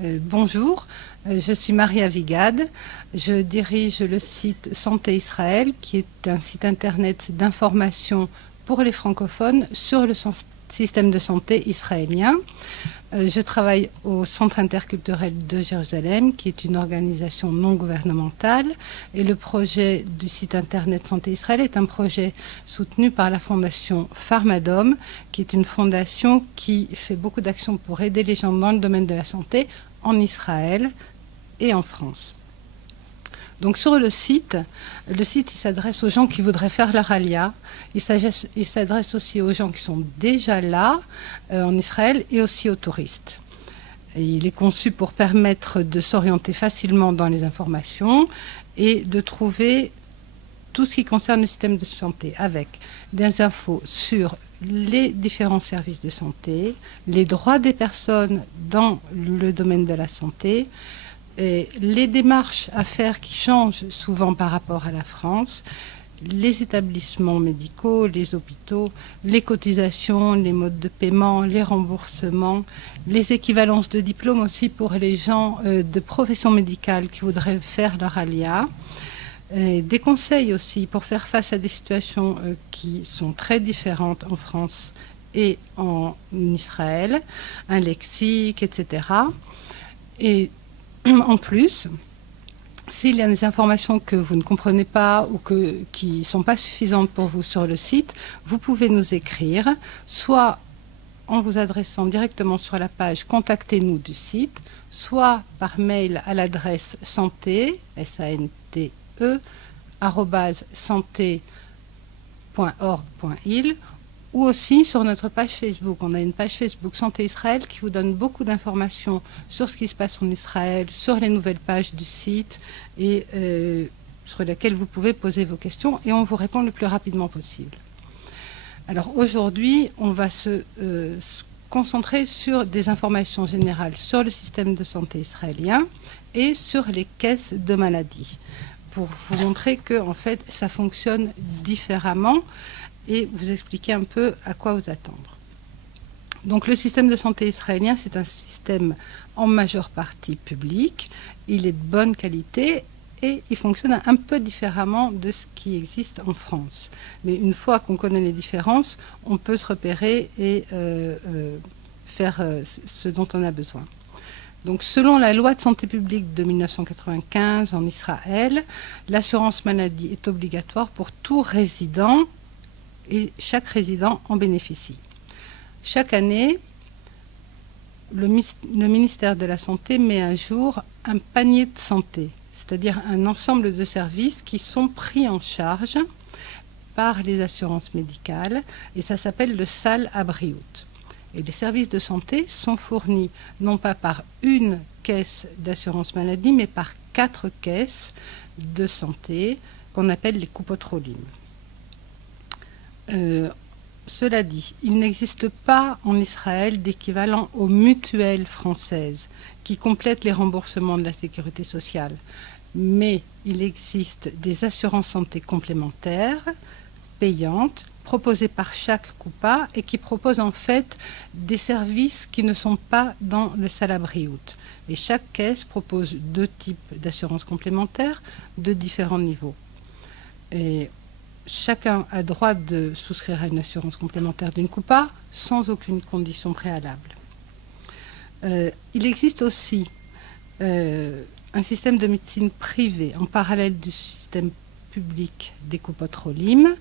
Bonjour, je suis Maria Vigade. Je dirige le site Santé Israël, qui est un site internet d'information pour les francophones sur le système de santé israélien. Je travaille au Centre interculturel de Jérusalem, qui est une organisation non gouvernementale. Et le projet du site internet Santé Israël est un projet soutenu par la fondation Pharmadome, qui est une fondation qui fait beaucoup d'actions pour aider les gens dans le domaine de la santé en Israël et en France. Donc sur le site il s'adresse aux gens qui voudraient faire leur alia. Il s'adresse aussi aux gens qui sont déjà là en Israël et aussi aux touristes. Et il est conçu pour permettre de s'orienter facilement dans les informations et de trouver tout ce qui concerne le système de santé avec des infos sur les différents services de santé, les droits des personnes dans le domaine de la santé, et les démarches à faire qui changent souvent par rapport à la France, les établissements médicaux, les hôpitaux, les cotisations, les modes de paiement, les remboursements, les équivalences de diplômes aussi pour les gens de profession médicale qui voudraient faire leur alia. Des conseils aussi pour faire face à des situations qui sont très différentes en France et en Israël, un lexique, etc. Et en plus, s'il y a des informations que vous ne comprenez pas ou qui ne sont pas suffisantes pour vous sur le site, vous pouvez nous écrire, soit en vous adressant directement sur la page « Contactez-nous » du site, soit par mail à l'adresse santé, SANTE, @santé.org.il, ou aussi sur notre page Facebook. On a une page Facebook Santé Israël qui vous donne beaucoup d'informations sur ce qui se passe en Israël, sur les nouvelles pages du site et sur lesquelles vous pouvez poser vos questions et on vous répond le plus rapidement possible. Alors aujourd'hui, on va se concentrer sur des informations générales sur le système de santé israélien et sur les caisses de maladies, pour vous montrer que en fait, ça fonctionne différemment et vous expliquer un peu à quoi vous attendre. Donc le système de santé israélien, c'est un système en majeure partie public, il est de bonne qualité et il fonctionne un peu différemment de ce qui existe en France. Mais une fois qu'on connaît les différences, on peut se repérer et faire ce dont on a besoin. Donc, selon la loi de santé publique de 1995 en Israël, l'assurance maladie est obligatoire pour tout résident et chaque résident en bénéficie. Chaque année, le ministère de la Santé met à jour un panier de santé, c'est-à-dire un ensemble de services qui sont pris en charge par les assurances médicales et ça s'appelle le Sal Abriout. Et les services de santé sont fournis non pas par une caisse d'assurance maladie, mais par 4 caisses de santé qu'on appelle les Kupotrolim. Cela dit, il n'existe pas en Israël d'équivalent aux mutuelles françaises qui complètent les remboursements de la sécurité sociale. Mais il existe des assurances santé complémentaires, payantes, proposées par chaque coupa et qui proposent en fait des services qui ne sont pas dans le Sal Abriout. Et chaque caisse propose 2 types d'assurances complémentaires de différents niveaux. Et chacun a droit de souscrire à une assurance complémentaire d'une coupa sans aucune condition préalable. Il existe aussi un système de médecine privée en parallèle du système public des Kupotrolim.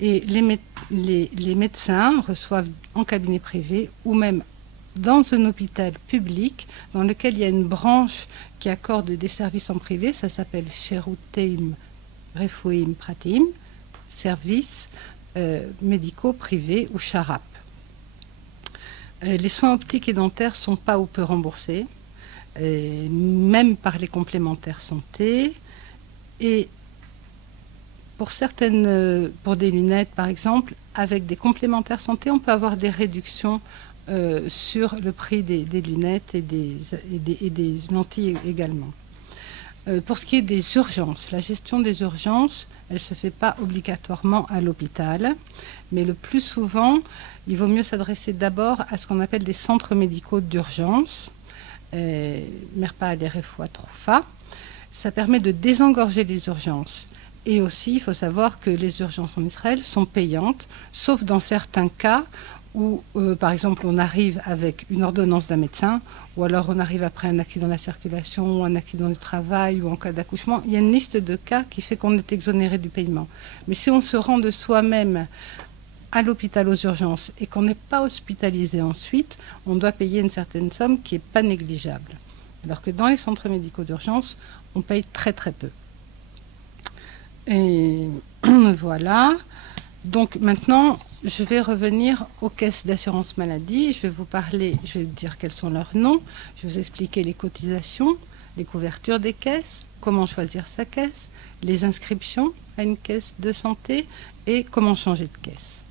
Et les médecins reçoivent en cabinet privé ou même dans un hôpital public dans lequel il y a une branche qui accorde des services en privé, ça s'appelle Sheruteim Refuim Pratim, services médicaux privés ou Sharap. Les soins optiques et dentaires ne sont pas ou peu remboursés, même par les complémentaires santé. Et pour des lunettes, par exemple, avec des complémentaires santé, on peut avoir des réductions sur le prix des lunettes et des lentilles également. Pour ce qui est des urgences, la gestion des urgences, elle ne se fait pas obligatoirement à l'hôpital, mais le plus souvent, il vaut mieux s'adresser d'abord à ce qu'on appelle des centres médicaux d'urgence, Merpa les Refoua Troufa. Ça permet de désengorger les urgences. Et aussi, il faut savoir que les urgences en Israël sont payantes, sauf dans certains cas où, par exemple, on arrive avec une ordonnance d'un médecin, ou alors on arrive après un accident de la circulation, ou un accident du travail, ou en cas d'accouchement. Il y a une liste de cas qui fait qu'on est exonéré du paiement. Mais si on se rend de soi-même à l'hôpital aux urgences et qu'on n'est pas hospitalisé ensuite, on doit payer une certaine somme qui n'est pas négligeable. Alors que dans les centres médicaux d'urgence, on paye très très peu. Et voilà. Donc maintenant, je vais revenir aux caisses d'assurance maladie. Je vais vous parler, je vais vous dire quels sont leurs noms. Je vais vous expliquer les cotisations, les couvertures des caisses, comment choisir sa caisse, les inscriptions à une caisse de santé et comment changer de caisse.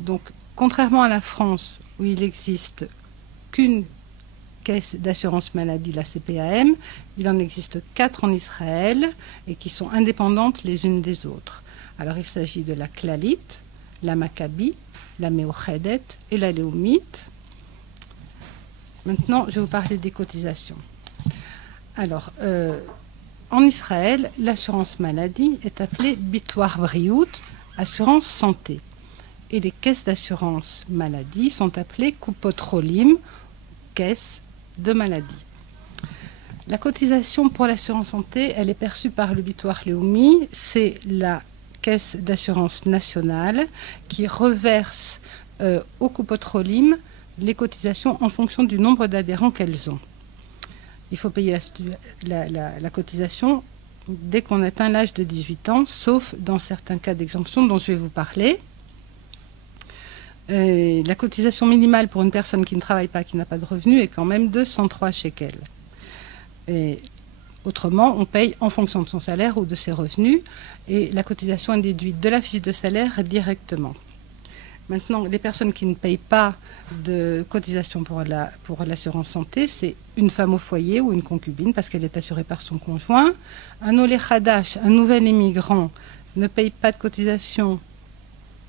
Donc, contrairement à la France, où il n'existe qu'une caisse d'assurance maladie, la CPAM, il en existe 4 en Israël et qui sont indépendantes les unes des autres. Alors il s'agit de la Clalit, la Maccabi, la Meochedet et la Léumite. Maintenant, je vais vous parler des cotisations. Alors, en Israël, l'assurance maladie est appelée Bitoar Briout, assurance santé. Et les caisses d'assurance maladie sont appelées Kupot Cholim, caisses de maladie. La cotisation pour l'assurance santé, elle est perçue par le Bitoar Leumi, c'est la caisse d'assurance nationale qui reverse au Kupot Cholim les cotisations en fonction du nombre d'adhérents qu'elles ont. Il faut payer la cotisation dès qu'on atteint l'âge de 18 ans, sauf dans certains cas d'exemption dont je vais vous parler. La cotisation minimale pour une personne qui ne travaille pas, qui n'a pas de revenus, est quand même de 103 shekels. Et autrement, on paye en fonction de son salaire ou de ses revenus, et la cotisation est déduite de la fiche de salaire directement. Maintenant, les personnes qui ne payent pas de cotisation pour l'assurance santé, c'est une femme au foyer ou une concubine, parce qu'elle est assurée par son conjoint. Un olé Hadash, un nouvel immigrant, ne paye pas de cotisation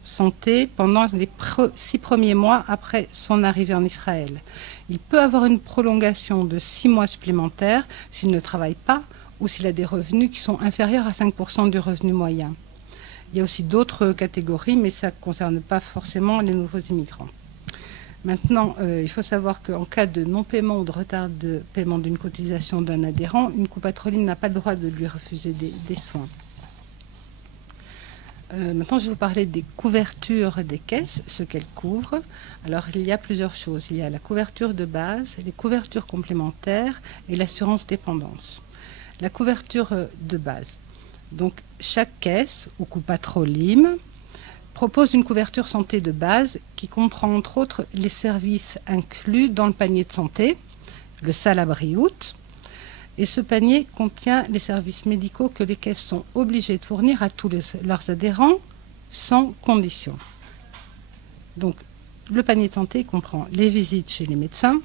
santé pendant les 6 premiers mois après son arrivée en Israël. Il peut avoir une prolongation de 6 mois supplémentaires s'il ne travaille pas ou s'il a des revenus qui sont inférieurs à 5% du revenu moyen. Il y a aussi d'autres catégories, mais ça ne concerne pas forcément les nouveaux immigrants. Maintenant, il faut savoir qu'en cas de non-paiement ou de retard de paiement d'une cotisation d'un adhérent, une coupatroline n'a pas le droit de lui refuser des soins. Maintenant, je vais vous parler des couvertures des caisses, ce qu'elles couvrent. Alors, il y a plusieurs choses. Il y a la couverture de base, les couvertures complémentaires et l'assurance dépendance. La couverture de base. Donc, chaque caisse, ou coupatrolim, propose une couverture santé de base qui comprend entre autres les services inclus dans le panier de santé, le salabriout. Et ce panier contient les services médicaux que les caisses sont obligées de fournir à tous leurs adhérents sans condition. Donc, le panier de santé comprend les visites chez les médecins,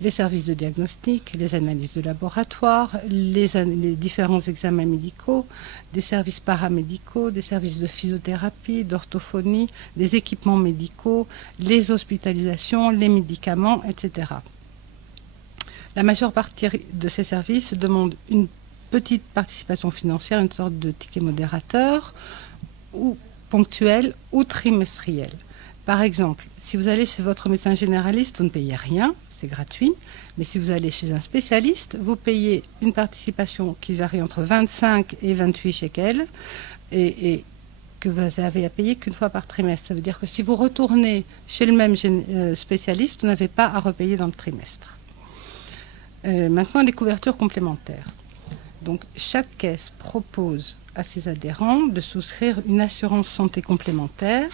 les services de diagnostic, les analyses de laboratoire, les différents examens médicaux, des services paramédicaux, des services de physiothérapie, d'orthophonie, des équipements médicaux, les hospitalisations, les médicaments, etc. La majeure partie de ces services demande une petite participation financière, une sorte de ticket modérateur, ou ponctuel ou trimestriel. Par exemple, si vous allez chez votre médecin généraliste, vous ne payez rien, c'est gratuit. Mais si vous allez chez un spécialiste, vous payez une participation qui varie entre 25 et 28 shekels et que vous avez à payer qu'une fois par trimestre. Ça veut dire que si vous retournez chez le même spécialiste, vous n'avez pas à repayer dans le trimestre. Maintenant, les couvertures complémentaires. Donc, chaque caisse propose à ses adhérents de souscrire une assurance santé complémentaire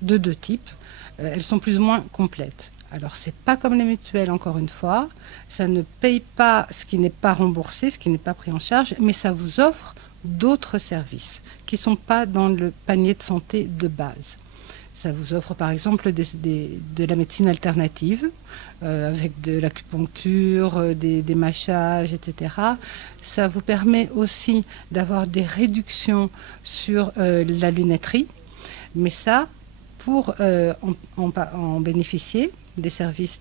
de 2 types. Elles sont plus ou moins complètes. Alors, ce n'est pas comme les mutuelles, encore une fois. Ça ne paye pas ce qui n'est pas remboursé, ce qui n'est pas pris en charge, mais ça vous offre d'autres services qui ne sont pas dans le panier de santé de base. Ça vous offre par exemple de la médecine alternative, avec de l'acupuncture, des massages, etc. Ça vous permet aussi d'avoir des réductions sur la lunetterie. Mais ça, pour en bénéficier, des services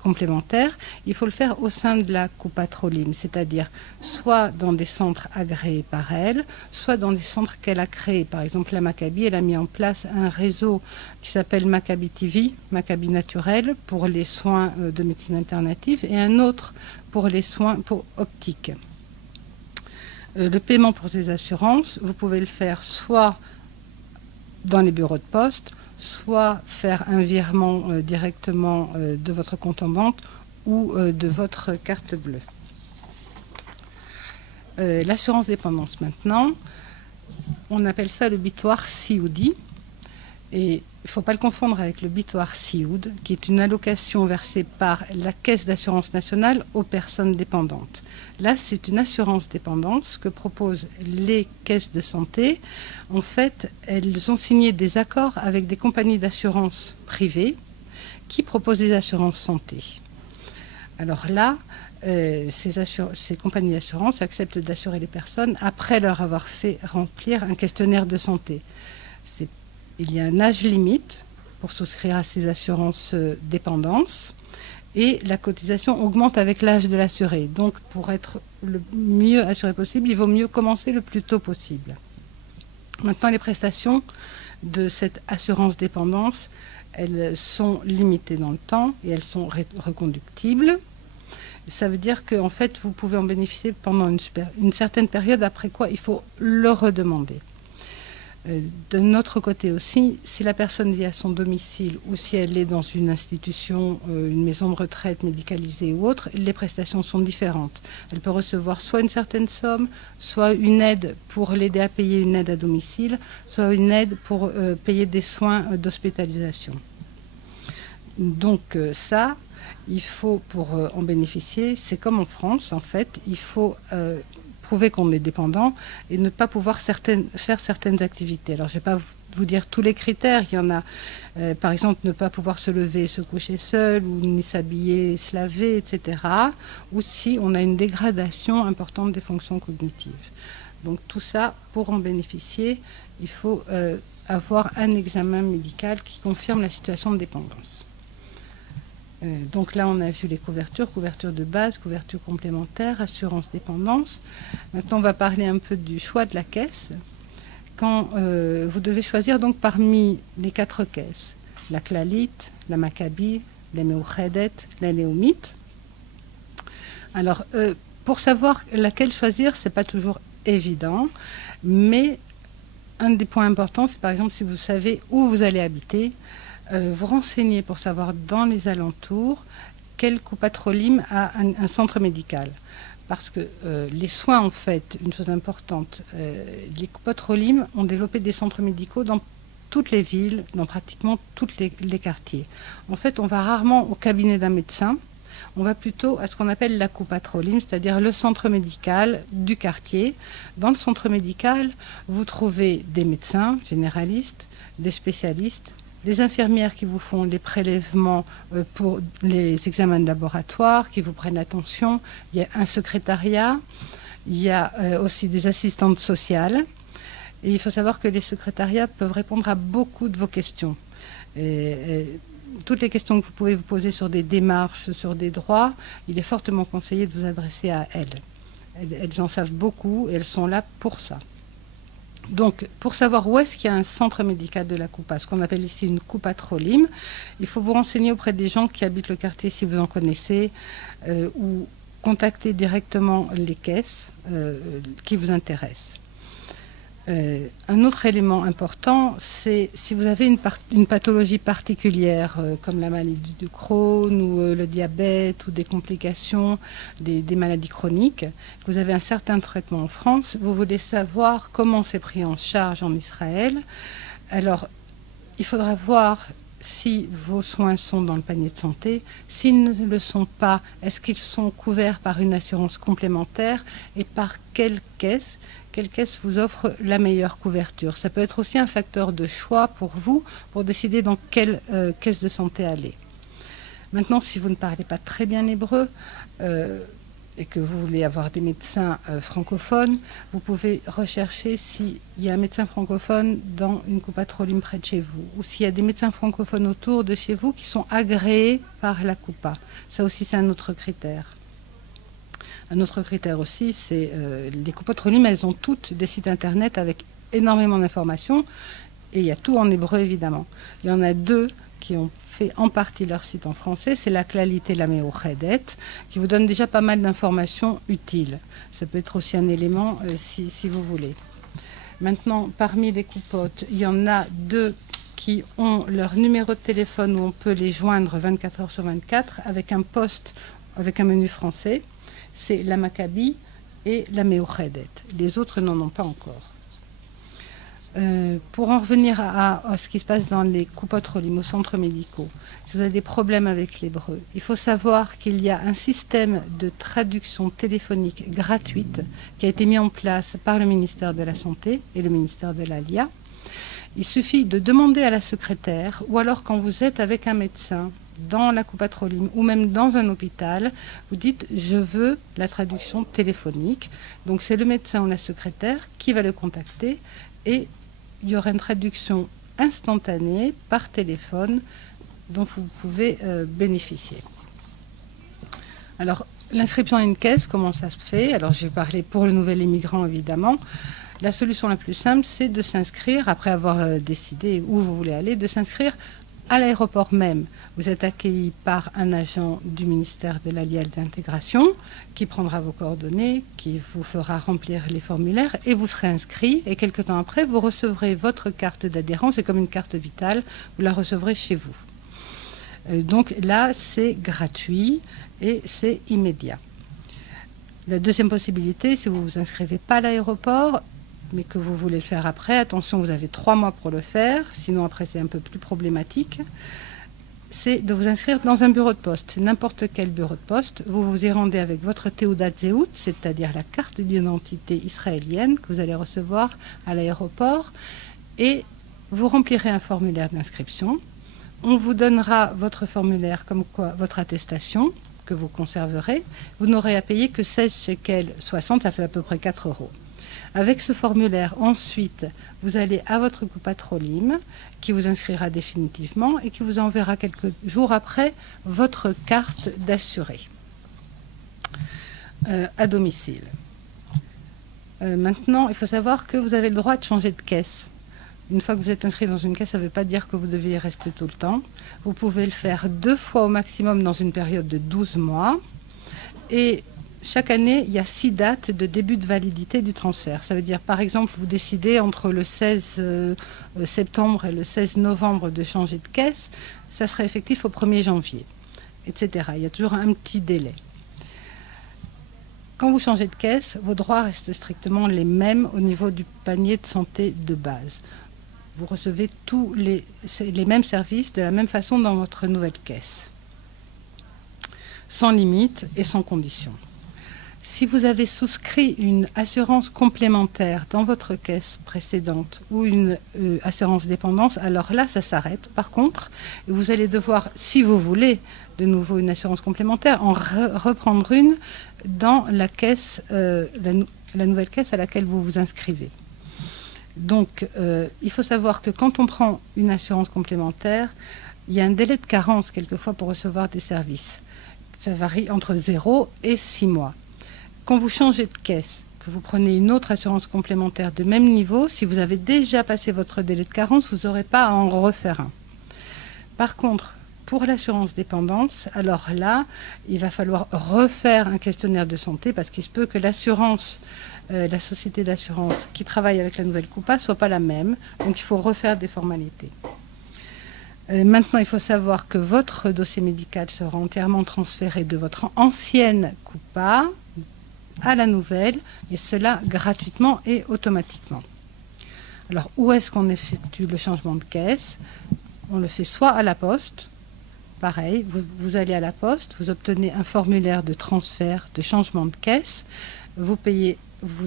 complémentaires, il faut le faire au sein de la Coupat Cholim, c'est-à-dire soit dans des centres agréés par elle, soit dans des centres qu'elle a créés. Par exemple, la Maccabi, elle a mis en place un réseau qui s'appelle Maccabi TV, Maccabi Naturel, pour les soins de médecine alternative, et un autre pour les soins optiques. Le paiement pour ces assurances, vous pouvez le faire soit dans les bureaux de poste, soit faire un virement directement de votre compte en banque ou de votre carte bleue. L'assurance dépendance maintenant, on appelle ça le bitoire Sioudi. Et il ne faut pas le confondre avec le bitoire Sioud, qui est une allocation versée par la Caisse d'assurance nationale aux personnes dépendantes. Là, c'est une assurance dépendance que proposent les caisses de santé. En fait, elles ont signé des accords avec des compagnies d'assurance privées qui proposent des assurances santé. Alors là, ces compagnies d'assurance acceptent d'assurer les personnes après leur avoir fait remplir un questionnaire de santé. Il y a un âge limite pour souscrire à ces assurances dépendance et la cotisation augmente avec l'âge de l'assuré. Donc, pour être le mieux assuré possible, il vaut mieux commencer le plus tôt possible. Maintenant, les prestations de cette assurance dépendance, elles sont limitées dans le temps et elles sont reconductibles. Ça veut dire qu'en fait, vous pouvez en bénéficier pendant une certaine période, après quoi il faut le redemander. De notre côté aussi, si la personne vit à son domicile ou si elle est dans une institution, une maison de retraite médicalisée ou autre, les prestations sont différentes. Elle peut recevoir soit une certaine somme, soit une aide pour l'aider à payer une aide à domicile, soit une aide pour payer des soins d'hospitalisation. Donc ça, il faut, pour en bénéficier, c'est comme en France, en fait, il faut prouver qu'on est dépendant et ne pas pouvoir faire certaines activités. Alors, je ne vais pas vous dire tous les critères. Il y en a, par exemple, ne pas pouvoir se lever et se coucher seul, ou ni s'habiller, se laver, etc. Ou si on a une dégradation importante des fonctions cognitives. Donc, tout ça, pour en bénéficier, il faut avoir un examen médical qui confirme la situation de dépendance. Donc là, on a vu les couvertures de base, couverture complémentaire, assurance dépendance. Maintenant, on va parler un peu du choix de la caisse. Quand vous devez choisir donc parmi les 4 caisses, la Clalit, la Maccabi, la Meuchedet, la Leumit. Alors, pour savoir laquelle choisir, ce n'est pas toujours évident, mais un des points importants, c'est par exemple si vous savez où vous allez habiter, vous renseignez pour savoir dans les alentours quel Coupat Cholim a un centre médical. Parce que les soins, en fait, une chose importante, les Coupat Cholim ont développé des centres médicaux dans toutes les villes, dans pratiquement tous les quartiers. En fait, on va rarement au cabinet d'un médecin, on va plutôt à ce qu'on appelle la Coupat Cholim, c'est-à-dire le centre médical du quartier. Dans le centre médical, vous trouvez des médecins généralistes, des spécialistes, des infirmières qui vous font les prélèvements pour les examens de laboratoire, qui vous prennent l'attention. Il y a un secrétariat, il y a aussi des assistantes sociales. Et il faut savoir que les secrétariats peuvent répondre à beaucoup de vos questions. Toutes les questions que vous pouvez vous poser sur des démarches, sur des droits, il est fortement conseillé de vous adresser à elles. Elles en savent beaucoup et elles sont là pour ça. Donc, pour savoir où est-ce qu'il y a un centre médical de la Coupa, ce qu'on appelle ici une Coupat Cholim, il faut vous renseigner auprès des gens qui habitent le quartier si vous en connaissez, ou contacter directement les caisses qui vous intéressent. Un autre élément important, c'est si vous avez une pathologie particulière, comme la maladie du Crohn ou le diabète ou des complications, des maladies chroniques, que vous avez un certain traitement en France, vous voulez savoir comment c'est pris en charge en Israël. Alors, il faudra voir si vos soins sont dans le panier de santé. S'ils ne le sont pas, est-ce qu'ils sont couverts par une assurance complémentaire et par quelle caisse vous offre la meilleure couverture. Ça peut être aussi un facteur de choix pour vous, pour décider dans quelle caisse de santé aller. Maintenant, si vous ne parlez pas très bien l'hébreu, et que vous voulez avoir des médecins francophones, vous pouvez rechercher s'il y a un médecin francophone dans une Coupat Cholim près de chez vous, ou s'il y a des médecins francophones autour de chez vous qui sont agréés par la Coupa. Ça aussi, c'est un autre critère. Un autre critère aussi, c'est les Coupat Cholim, elles ont toutes des sites internet avec énormément d'informations, et il y a tout en hébreu, évidemment. Il y en a 2 qui ont fait en partie leur site en français, c'est la Clalit et la Meouchedet, qui vous donne déjà pas mal d'informations utiles. Ça peut être aussi un élément si vous voulez. Maintenant, parmi les coupotes, il y en a 2 qui ont leur numéro de téléphone où on peut les joindre 24 heures sur 24 avec un poste, avec un menu français. C'est la Maccabi et la Meouchedet. Les autres n'en ont pas encore. Pour en revenir à ce qui se passe dans les Coupat Cholim, aux centres médicaux, si vous avez des problèmes avec l'hébreu, il faut savoir qu'il y a un système de traduction téléphonique gratuite qui a été mis en place par le ministère de la Santé et le ministère de l'Alia. Il suffit de demander à la secrétaire, ou alors quand vous êtes avec un médecin dans la Coupat Cholim ou même dans un hôpital, vous dites « je veux la traduction téléphonique ». Donc c'est le médecin ou la secrétaire qui va le contacter et il y aura une traduction instantanée par téléphone dont vous pouvez bénéficier. Alors, l'inscription à une caisse, comment ça se fait? Alors, je vais parler pour le nouvel immigrant, évidemment. La solution la plus simple, c'est de s'inscrire, après avoir décidé où vous voulez aller, de s'inscrire à l'aéroport même. Vous êtes accueilli par un agent du ministère de l'Alia d'intégration qui prendra vos coordonnées, qui vous fera remplir les formulaires et vous serez inscrit. Et quelques temps après, vous recevrez votre carte d'adhérence. C'est comme une carte vitale. Vous la recevrez chez vous. Donc là, c'est gratuit et c'est immédiat. La deuxième possibilité, si vous ne vous inscrivez pas à l'aéroport, mais que vous voulez le faire après, attention, vous avez 3 mois pour le faire, sinon après c'est un peu plus problématique, c'est de vous inscrire dans un bureau de poste, n'importe quel bureau de poste. Vous vous y rendez avec votre Teudat Zehut, c'est-à-dire la carte d'identité israélienne que vous allez recevoir à l'aéroport, et vous remplirez un formulaire d'inscription. On vous donnera votre formulaire, comme quoi votre attestation, que vous conserverez. Vous n'aurez à payer que 16 shekels 60, ça fait à peu près 4 €. Avec ce formulaire, ensuite, vous allez à votre Coupat Cholim, qui vous inscrira définitivement et qui vous enverra quelques jours après votre carte d'assuré à domicile. Maintenant, il faut savoir que vous avez le droit de changer de caisse. Une fois que vous êtes inscrit dans une caisse, ça ne veut pas dire que vous devez y rester tout le temps. Vous pouvez le faire 2 fois au maximum dans une période de 12 mois. Et chaque année, il y a 6 dates de début de validité du transfert. Ça veut dire, par exemple, vous décidez entre le 16 septembre et le 16 novembre de changer de caisse, ça sera effectif au 1er janvier, etc. Il y a toujours un petit délai. Quand vous changez de caisse, vos droits restent strictement les mêmes au niveau du panier de santé de base. Vous recevez tous les mêmes services de la même façon dans votre nouvelle caisse, sans limite et sans condition. Si vous avez souscrit une assurance complémentaire dans votre caisse précédente ou une assurance dépendance, alors là, ça s'arrête. Par contre, vous allez devoir, si vous voulez de nouveau une assurance complémentaire, en reprendre une dans la caisse, la nouvelle caisse à laquelle vous vous inscrivez. Donc, il faut savoir que quand on prend une assurance complémentaire, il y a un délai de carence quelquefois pour recevoir des services. Ça varie entre 0 et 6 mois. Quand vous changez de caisse, que vous prenez une autre assurance complémentaire de même niveau, si vous avez déjà passé votre délai de carence, vous n'aurez pas à en refaire un. Par contre, pour l'assurance dépendance, alors là, il va falloir refaire un questionnaire de santé parce qu'il se peut que l'assurance, la société d'assurance qui travaille avec la nouvelle Coupa soit pas la même. Donc il faut refaire des formalités. Maintenant, il faut savoir que votre dossier médical sera entièrement transféré de votre ancienne Coupa à la nouvelle, et cela gratuitement et automatiquement. Alors, où est-ce qu'on effectue le changement de caisse? On le fait soit à la poste, pareil, vous allez à la poste, vous obtenez un formulaire de transfert, de changement de caisse, vous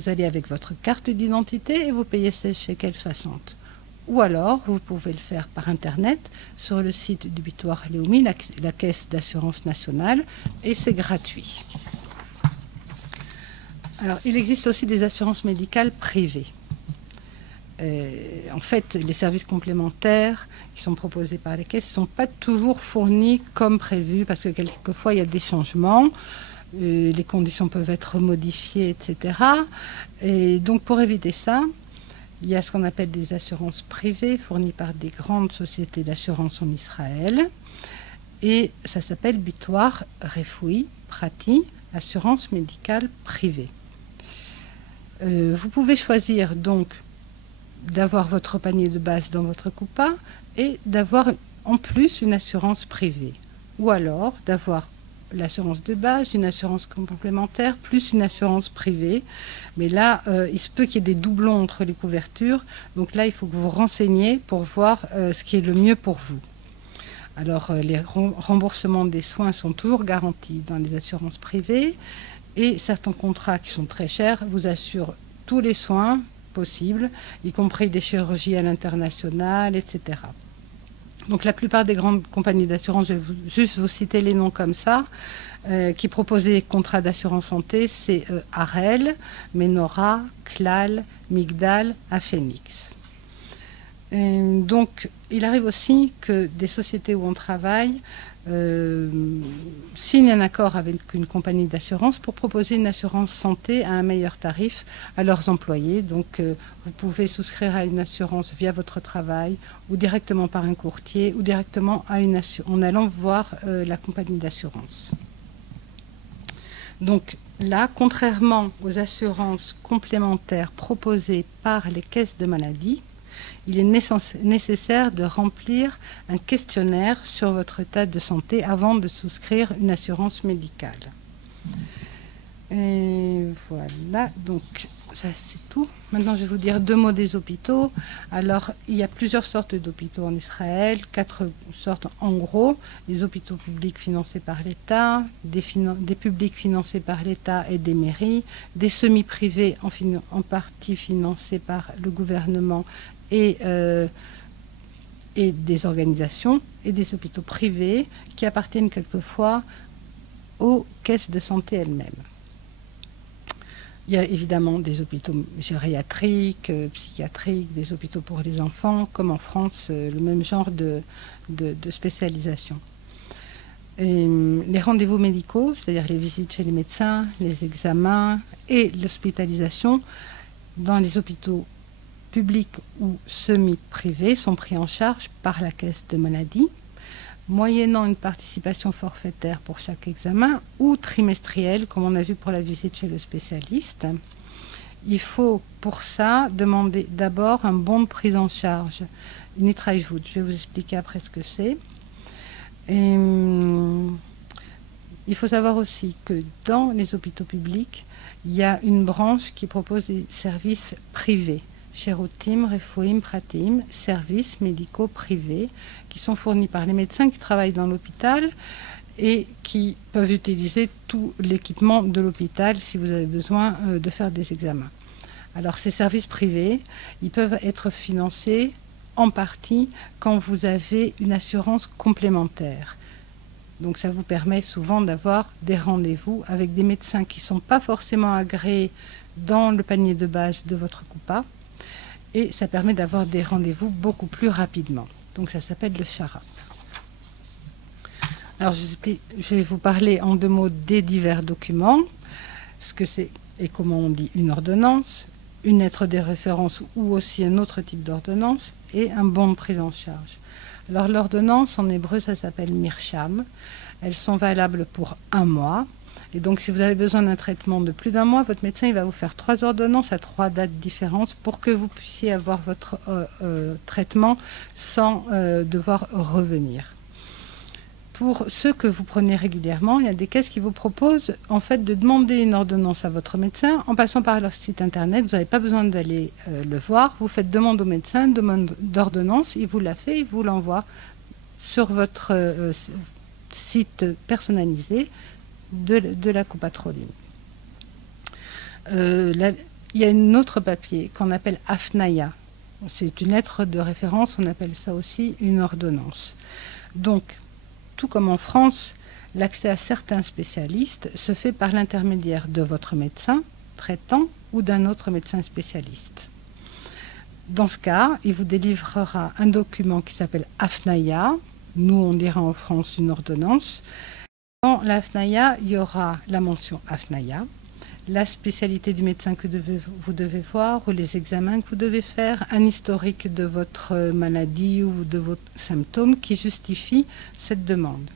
allez avec votre carte d'identité et vous payez 16 shekels 60. Ou alors, vous pouvez le faire par Internet, sur le site du Bitoire Leumi, la caisse d'assurance nationale, et c'est gratuit. Alors, il existe aussi des assurances médicales privées. En fait, les services complémentaires qui sont proposés par les caisses ne sont pas toujours fournis comme prévu parce que quelquefois il y a des changements, les conditions peuvent être modifiées, etc. Et donc pour éviter ça, il y a ce qu'on appelle des assurances privées fournies par des grandes sociétés d'assurance en Israël. Et ça s'appelle Bitoire Refoui Prati, assurance médicale privée. Vous pouvez choisir donc d'avoir votre panier de base dans votre coupa et d'avoir en plus une assurance privée. Ou alors d'avoir l'assurance de base, une assurance complémentaire, plus une assurance privée. Mais là, il se peut qu'il y ait des doublons entre les couvertures. Donc là, il faut que vous vous renseigniez pour voir ce qui est le mieux pour vous. Alors, les remboursements des soins sont toujours garantis dans les assurances privées. Et certains contrats qui sont très chers vous assurent tous les soins possibles, y compris des chirurgies à l'international, etc. Donc la plupart des grandes compagnies d'assurance, je vais juste vous citer les noms comme ça, qui proposent des contrats d'assurance santé, c'est Harel, Menora, Klal, Migdal, Aphenix. Donc il arrive aussi que des sociétés où on travaille signent un accord avec une compagnie d'assurance pour proposer une assurance santé à un meilleur tarif à leurs employés. Donc vous pouvez souscrire à une assurance via votre travail ou directement par un courtier ou directement à en allant voir la compagnie d'assurance. Donc là, contrairement aux assurances complémentaires proposées par les caisses de maladie, il est nécessaire de remplir un questionnaire sur votre état de santé avant de souscrire une assurance médicale. Et voilà, donc ça c'est tout. Maintenant je vais vous dire deux mots des hôpitaux. Alors il y a plusieurs sortes d'hôpitaux en Israël, 4 sortes en gros. Les hôpitaux publics financés par l'État, des publics financés par l'État et des mairies, des semi-privés en partie financés par le gouvernement et des organisations, et des hôpitaux privés qui appartiennent quelquefois aux caisses de santé elles-mêmes. Il y a évidemment des hôpitaux gériatriques, psychiatriques, des hôpitaux pour les enfants, comme en France, le même genre de spécialisation. Et les rendez-vous médicaux, c'est-à-dire les visites chez les médecins, les examens et l'hospitalisation dans les hôpitaux publics ou semi-privés sont pris en charge par la caisse de maladie, moyennant une participation forfaitaire pour chaque examen ou trimestrielle, comme on a vu pour la visite chez le spécialiste. Il faut pour ça demander d'abord un bon de prise en charge, une Itraïvout. Je vais vous expliquer après ce que c'est. Il faut savoir aussi que dans les hôpitaux publics, il y a une branche qui propose des services privés. Cherutim, Refouim, Pratim, services médicaux privés qui sont fournis par les médecins qui travaillent dans l'hôpital et qui peuvent utiliser tout l'équipement de l'hôpital si vous avez besoin de faire des examens. Alors ces services privés, ils peuvent être financés en partie quand vous avez une assurance complémentaire. Donc ça vous permet souvent d'avoir des rendez-vous avec des médecins qui ne sont pas forcément agréés dans le panier de base de votre coupa. Et ça permet d'avoir des rendez-vous beaucoup plus rapidement. Donc ça s'appelle le charap. Alors je vais vous parler en 2 mots des divers documents, ce que c'est et comment on dit une ordonnance, une lettre de référence ou aussi un autre type d'ordonnance et un bon de prise en charge. Alors l'ordonnance en hébreu ça s'appelle mirsham. Elles sont valables pour 1 mois. Et donc, si vous avez besoin d'un traitement de plus d'1 mois, votre médecin il va vous faire 3 ordonnances à 3 dates différentes pour que vous puissiez avoir votre traitement sans devoir revenir. Pour ceux que vous prenez régulièrement, il y a des caisses qui vous proposent en fait de demander une ordonnance à votre médecin en passant par leur site internet. Vous n'avez pas besoin d'aller le voir. Vous faites demande au médecin, demande d'ordonnance, il vous la fait, il vous l'envoie sur votre site personnalisé de la copatroline. Il y a un autre papier qu'on appelle Afnaya. C'est une lettre de référence, on appelle ça aussi une ordonnance. Donc, tout comme en France, l'accès à certains spécialistes se fait par l'intermédiaire de votre médecin traitant ou d'un autre médecin spécialiste. Dans ce cas, il vous délivrera un document qui s'appelle AFNAIA. Nous, on dira en France une ordonnance. Dans l'AFNAIA, il y aura la mention AFNAIA, la spécialité du médecin que vous devez voir ou les examens que vous devez faire, un historique de votre maladie ou de vos symptômes qui justifie cette demande.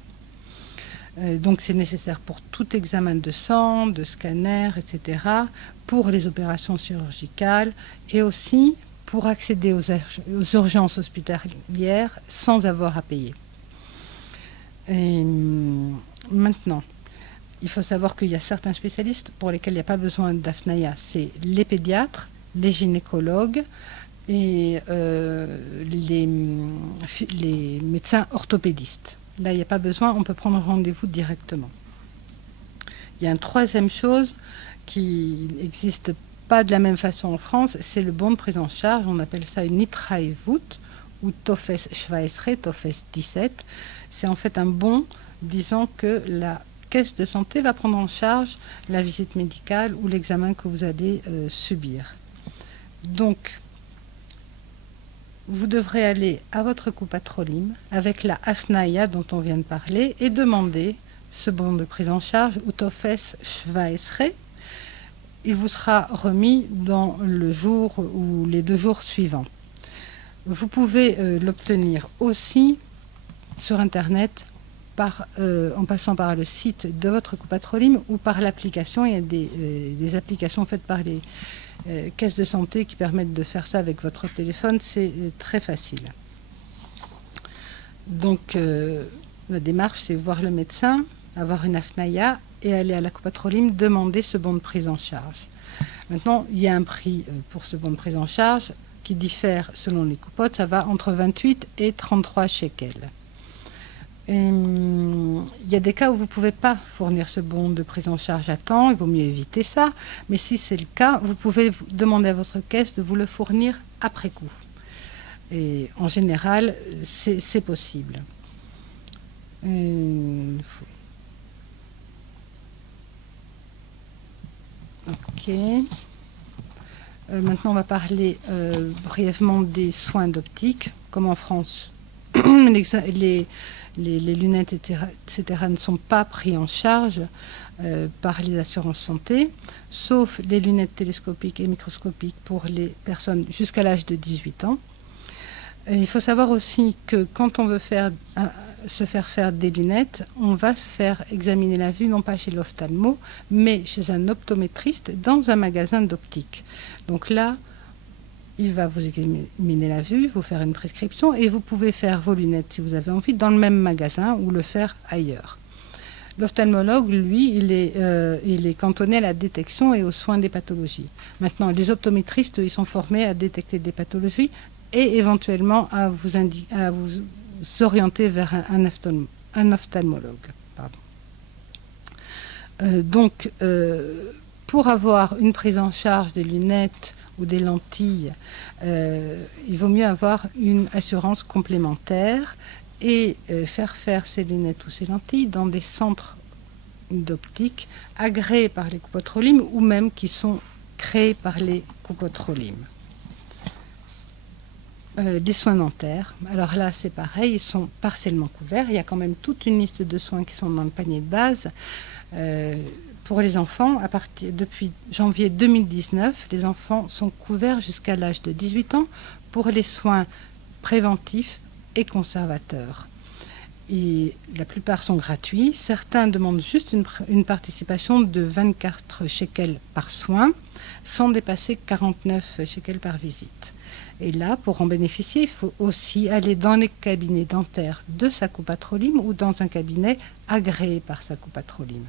Donc c'est nécessaire pour tout examen de sang, de scanner, etc., pour les opérations chirurgicales et aussi pour accéder aux urgences hospitalières sans avoir à payer. Et maintenant, il faut savoir qu'il y a certains spécialistes pour lesquels il n'y a pas besoin d'AFNAIA. C'est les pédiatres, les gynécologues et les médecins orthopédistes. Là, il n'y a pas besoin, on peut prendre rendez-vous directement. Il y a une troisième chose qui n'existe pas de la même façon en France, c'est le bon de prise en charge. On appelle ça une Nitreibut ou Tofes 17, Tofes 17. C'est en fait un bon disant que la caisse de santé va prendre en charge la visite médicale ou l'examen que vous allez subir. Donc, vous devrez aller à votre Coupatrolim avec la AFNAIA dont on vient de parler et demander ce bon de prise en charge ou Tofes 17. Il vous sera remis dans le jour ou les 2 jours suivants. Vous pouvez l'obtenir aussi sur Internet en passant par le site de votre Coupatrolim ou par l'application. Il y a des applications faites par les caisses de santé qui permettent de faire ça avec votre téléphone. C'est très facile. Donc, la démarche, c'est voir le médecin, avoir une AFNAIA et aller à la Coupatrolim demander ce bon de prise en charge. Maintenant, il y a un prix pour ce bon de prise en charge qui diffère selon les coupotes. Ça va entre 28 et 33 shekels. Et, il y a des cas où vous ne pouvez pas fournir ce bon de prise en charge à temps, il vaut mieux éviter ça, mais si c'est le cas, vous pouvez demander à votre caisse de vous le fournir après coup. Et en général, c'est possible. Ok. Maintenant, on va parler brièvement des soins d'optique, comme en France. Les lunettes, etc., ne sont pas pris en charge par les assurances santé, sauf les lunettes télescopiques et microscopiques pour les personnes jusqu'à l'âge de 18 ans. Et il faut savoir aussi que quand on veut se faire faire des lunettes, on va se faire examiner la vue, non pas chez l'ophtalmo, mais chez un optométriste dans un magasin d'optique. Donc là, il va vous examiner la vue, vous faire une prescription et vous pouvez faire vos lunettes, si vous avez envie, dans le même magasin ou le faire ailleurs. L'ophtalmologue, lui, il est cantonné à la détection et aux soins des pathologies. Maintenant, les optométristes, ils sont formés à détecter des pathologies et éventuellement à vous orienter vers un ophtalmologue. Donc, pour avoir une prise en charge des lunettes ou des lentilles, il vaut mieux avoir une assurance complémentaire et faire ces lunettes ou ces lentilles dans des centres d'optique agréés par les Coupatrolim ou même qui sont créés par les Coupatrolim. Les soins dentaires, alors là c'est pareil, ils sont partiellement couverts. Il y a quand même toute une liste de soins qui sont dans le panier de base. Pour les enfants, depuis janvier 2019, les enfants sont couverts jusqu'à l'âge de 18 ans pour les soins préventifs et conservateurs. Et la plupart sont gratuits. Certains demandent juste une participation de 24 shekels par soin, sans dépasser 49 shekels par visite. Et là, pour en bénéficier, il faut aussi aller dans les cabinets dentaires de sa Coupatrolim ou dans un cabinet agréé par sa Coupatrolim.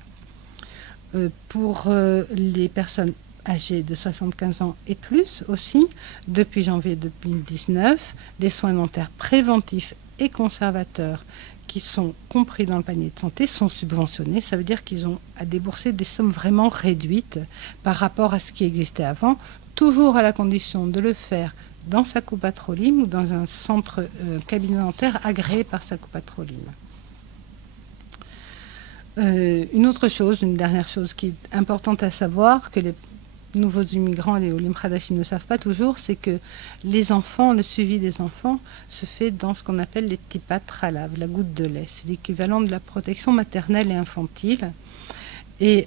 Pour les personnes âgées de 75 ans et plus aussi, depuis janvier 2019, les soins dentaires préventifs et conservateurs qui sont compris dans le panier de santé sont subventionnés. Ça veut dire qu'ils ont à débourser des sommes vraiment réduites par rapport à ce qui existait avant, toujours à la condition de le faire dans sa Coupatrolim ou dans un centre cabinet dentaire agréé par sa Coupatrolim. Une autre chose, une dernière chose qui est importante à savoir, que nouveaux immigrants, les Olim Hadashim, ne savent pas toujours, c'est que les enfants, le suivi des enfants se fait dans ce qu'on appelle les tipat halav, la goutte de lait. C'est l'équivalent de la protection maternelle et infantile. Et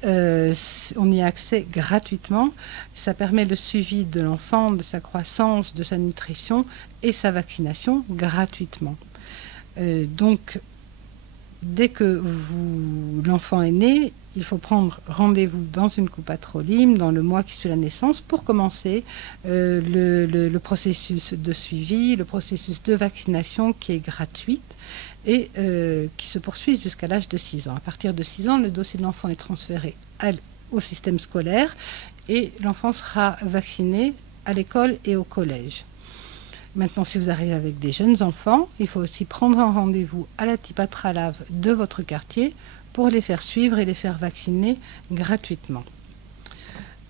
on y a accès gratuitement. Ça permet le suivi de l'enfant, de sa croissance, de sa nutrition et sa vaccination gratuitement. Donc, dès que l'enfant est né, il faut prendre rendez-vous dans une Coupat Cholim dans le mois qui suit la naissance pour commencer le processus de suivi, le processus de vaccination qui est gratuite et qui se poursuit jusqu'à l'âge de 6 ans. À partir de 6 ans, le dossier de l'enfant est transféré au système scolaire et l'enfant sera vacciné à l'école et au collège. Maintenant, si vous arrivez avec des jeunes enfants, il faut aussi prendre un rendez-vous à la tipat halav de votre quartier pour les faire suivre et les faire vacciner gratuitement.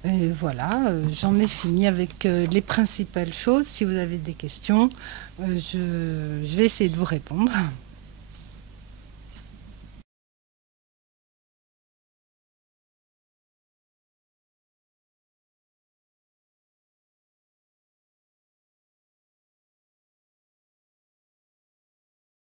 Et voilà, j'en ai fini avec les principales choses. Si vous avez des questions, je vais essayer de vous répondre.